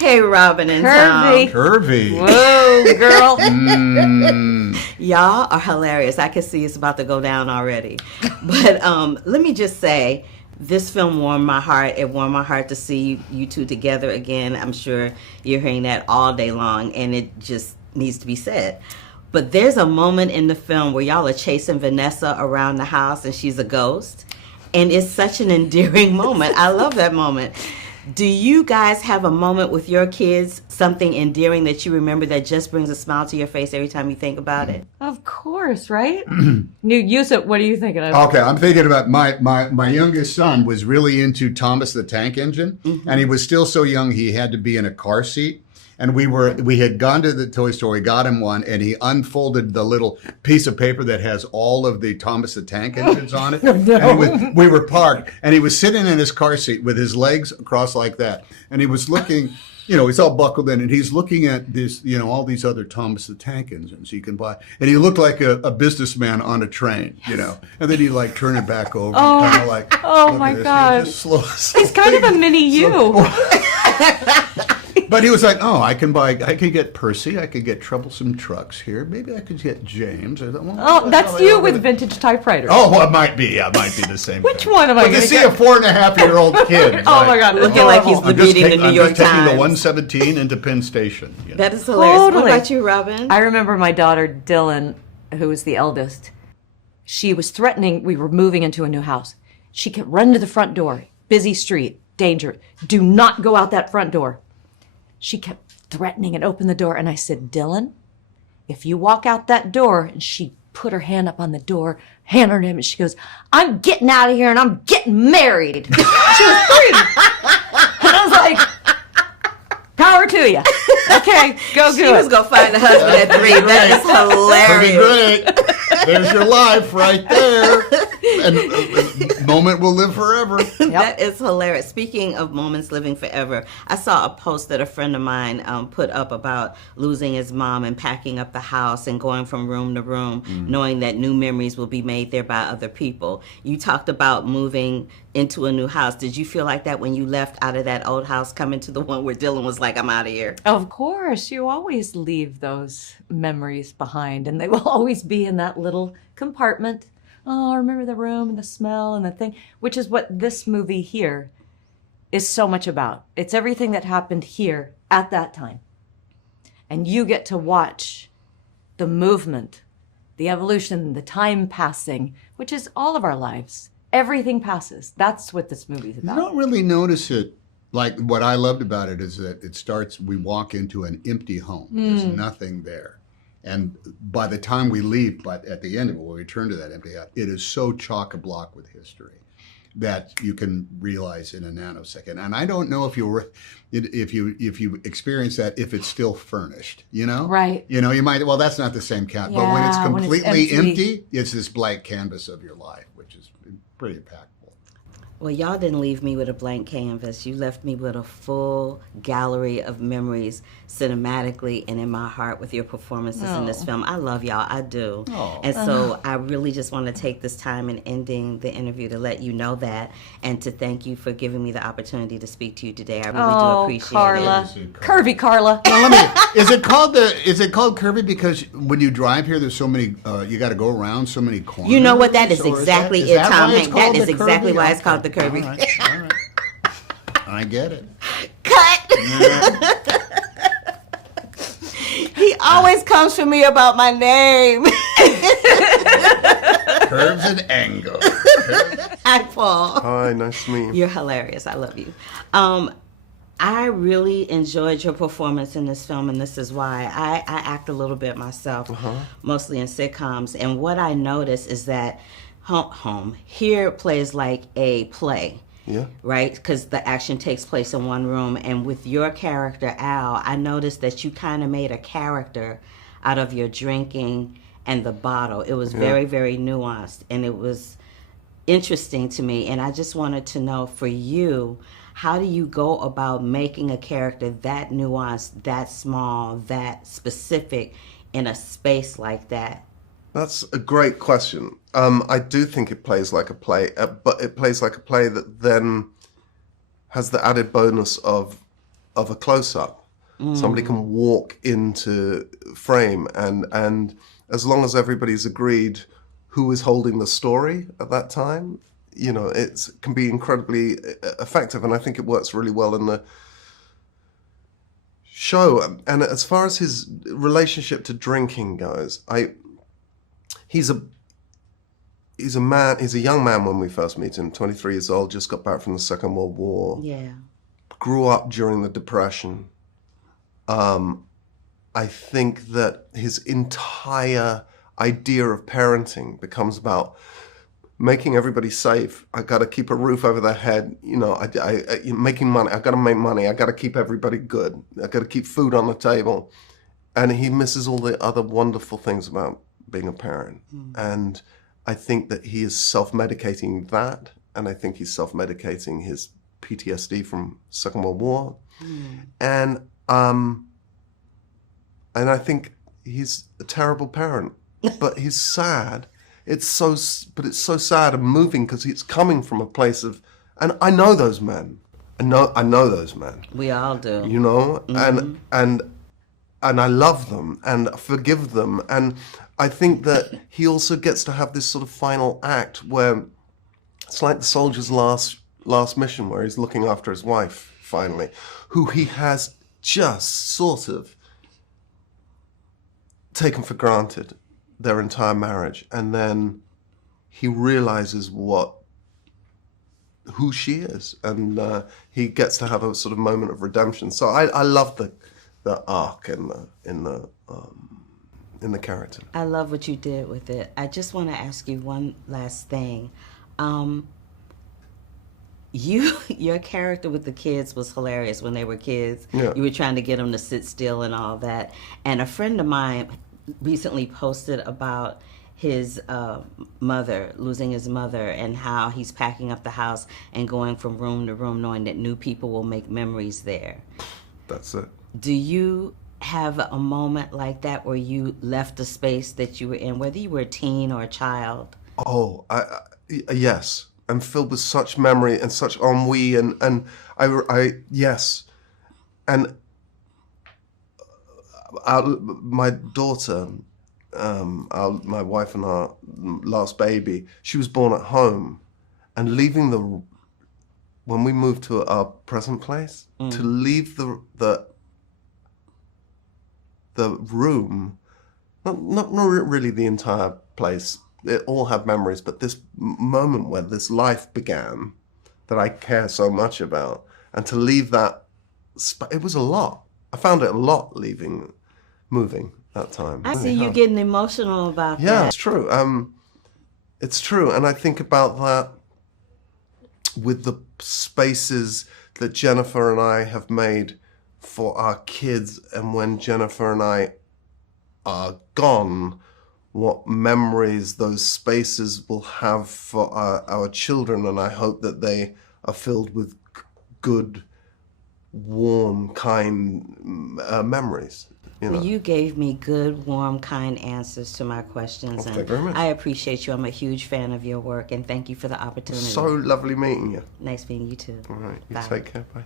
Hey, Robin and Curvy. Tom. Curvy. Whoa, girl. Y'all are hilarious. I can see it's about to go down already. But let me just say, this film warmed my heart. It warmed my heart to see you two together again. I'm sure you're hearing that all day long, and it just needs to be said. But there's a moment in the film where y'all are chasing Vanessa around the house, and she's a ghost. And it's such an endearing moment. I love that moment. Do you guys have a moment with your kids, something endearing that you remember that just brings a smile to your face every time you think about it? Of course, right? Yusuf, what are you thinking of? Okay, I'm thinking about my youngest son was really into Thomas the Tank Engine, and he was still so young he had to be in a car seat. And we had gone to the toy store, we got him one, and he unfolded the little piece of paper that has all of the Thomas the Tank Engines on it. And we were parked, and he was sitting in his car seat with his legs across like that. And he was looking, he's all buckled in, and he's looking at this, all these other Thomas the Tank Engines you can buy. And he looked like a businessman on a train, And then he'd like turn it back over, kind of like, oh my God. He's kind of a mini you. But he was like, I can get Percy, I could get Troublesome Trucks here, maybe I could get James. I thought, that's you with vintage typewriters. Oh, well, it might be the same Which thing. one am I going to to see a 4.5-year-old kid. Oh my God, looking like he's reading the New York I'm just taking the Times. 117 into Penn Station. That is hilarious. Totally. What about you, Robin? I remember my daughter, Dylan, who was the eldest. She was threatening, we were moving into a new house. She kept running to the front door. Busy street, danger. Do not go out that front door. She kept threatening and opened the door, and I said, Dylan, if you walk out that door, and she put her hand up on the door, hand on him, and she goes, I'm getting out of here and I'm getting married. She was 3. And I was like, power to you. Okay, go She do was it. going to find a husband at 3. That is hilarious. Pretty great. There's your life right there. And moment will live forever. That is hilarious. Speaking of moments living forever, I saw a post that a friend of mine put up about losing his mom and packing up the house and going from room to room, knowing that new memories will be made there by other people. You talked about moving into a new house. Did you feel like that when you left out of that old house, coming to the one where Dylan was like, I'm out of here? Of course, you always leave those memories behind, and they will always be in that little compartment. Oh, I remember the room and the smell and the thing, which is what this movie here is so much about. It's everything that happened here at that time. And you get to watch the movement, the evolution, the time passing, which is all of our lives. Everything passes. That's what this movie's about. You don't really notice it. Like, what I loved about it is that it starts, we walk into an empty home. There's nothing there. And by the time we leave, but at the end of it, when we return to that empty house, it is so chock-a-block with history that you can realize in a nanosecond. And I don't know if you experience that if it's still furnished, Right. You might, well, that's not the same count. But when it's completely empty, it's this blank canvas of your life, which is pretty impactful. Well, y'all didn't leave me with a blank canvas. You left me with a full gallery of memories cinematically and in my heart with your performances in this film. I love y'all. I do. And so I really just want to take this time in ending the interview to let you know that and to thank you for giving me the opportunity to speak to you today. I really do appreciate Carla. it. Curvy Carla. Now, is it called Curvy because when you drive here, there's so many, you got to go around so many corners? You know what? That is exactly it, Tom Hanks. That is the exactly Curvy? why it's called the Curvy. All right. I get it. Cut! He always comes for me about my name. Curves and angle. Hi, Paul. Hi, nice to meet you. You're hilarious. I love you. I really enjoyed your performance in this film, and this is why. I act a little bit myself, mostly in sitcoms. And what I noticed is that home here plays like a play. Yeah. Right? Because the action takes place in one room. And with your character, Al, I noticed that you kind of made a character out of your drinking and the bottle. It was very, very nuanced. And it was interesting to me. And I just wanted to know, for you, how do you go about making a character that nuanced, that small, that specific in a space like that? That's a great question. I do think it plays like a play, but it plays like a play that then has the added bonus of of a close-up. Somebody can walk into frame, and as long as everybody's agreed who is holding the story at that time, you know, it can be incredibly effective, and I think it works really well in the show. And as far as his relationship to drinking goes, he's a young man when we first meet him, 23 years old, just got back from the Second World War. Yeah. Grew up during the Depression. I think that his entire idea of parenting becomes about making everybody safe. I got to keep a roof over their head. You know, making money. I got to make money. I got to keep everybody good. I got to keep food on the table. And he misses all the other wonderful things about being a parent. And I think that he is self-medicating that. And I think he's self-medicating his PTSD from Second World War. And I think he's a terrible parent, but he's sad. It's so sad and moving because it's coming from a place of, and I know those men. I know those men. We all do. You know, and I love them and forgive them. And I think that he also gets to have this sort of final act where it's like the soldier's last mission, where he's looking after his wife finally, who he has just sort of taken for granted their entire marriage, and then he realizes who she is, and he gets to have a sort of moment of redemption. So I love the arc in the character. I love what you did with it. I just want to ask you one last thing. Your character with the kids was hilarious when they were kids. Yeah. You were trying to get them to sit still and all that. And a friend of mine recently posted about his mother, losing his mother, and how he's packing up the house and going from room to room knowing that new people will make memories there. That's it. Do you have a moment like that where you left the space that you were in, whether you were a teen or a child? Oh, yes. I'm filled with such memory and such ennui, and I yes. And my daughter, my wife and our last baby, she was born at home, and leaving when we moved to our present place, to leave the room, not really the entire place. It all had memories, but this moment where this life began that I care so much about, and to leave that, it was a lot. I found it a lot moving that time. I see you getting emotional about that. Yeah, it's true. It's true, and I think about that with the spaces that Jennifer and I have made for our kids, and when Jennifer and I are gone, what memories those spaces will have for our children, and I hope that they are filled with good, warm, kind memories. You know. Well, you gave me good, warm, kind answers to my questions, Thank you and very much. I appreciate you. I'm a huge fan of your work, and thank you for the opportunity. So lovely meeting you. Nice meeting you too. All right, you Bye. take care. Bye.